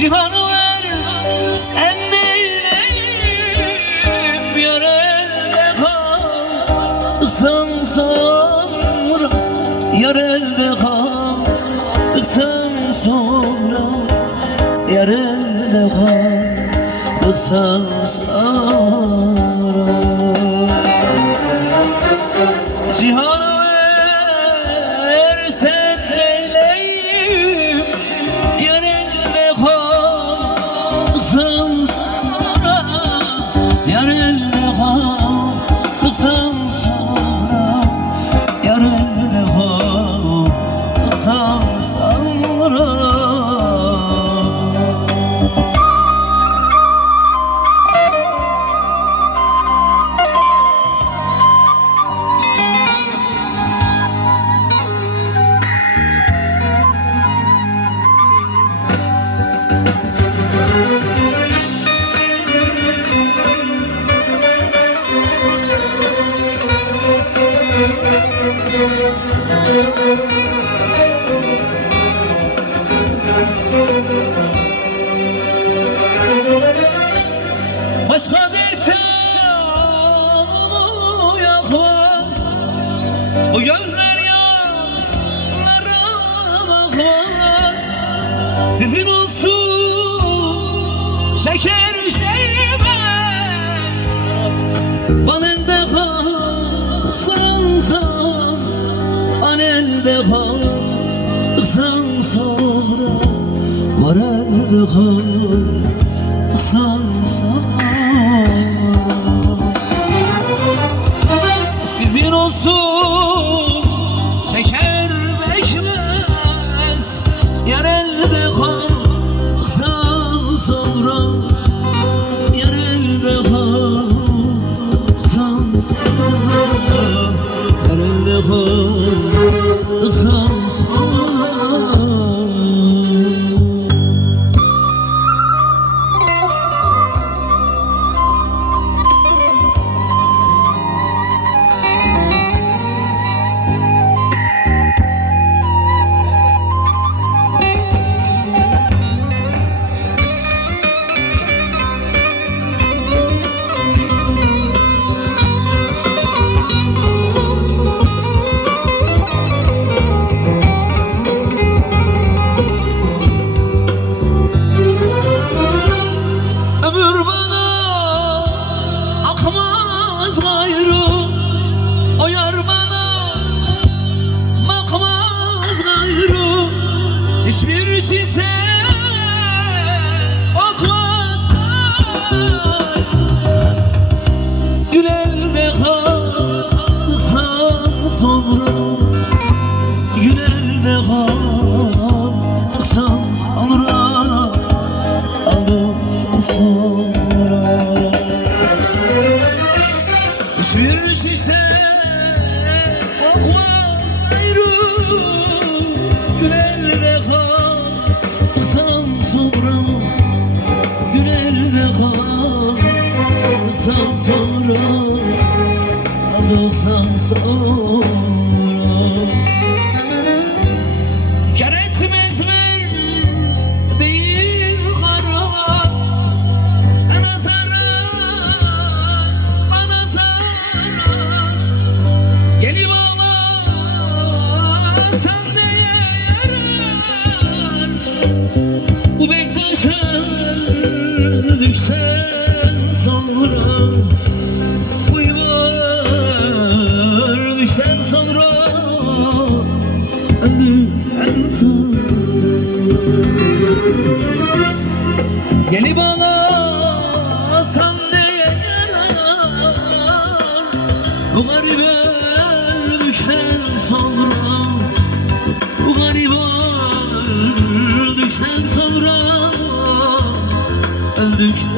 Cihanı ver sen neyleyip Yerelde kal sen sonra Yerelde kal sen sonra Yerelde kal sen sonra Başka diyeceğim yakmaz? Bu gözler yanlara bakmaz. Sizin olsun şeker şerbet Var elde kalsan sonra Sizin olsun çiçek kokmaz gayrı Gül elde kalsan sonra Gül elde kalsan sonra aldıktan sonra Hiçbir çiçek kokmaz ayrı kalsan sonra Aldıktan sonra öldükten sonra Öldükten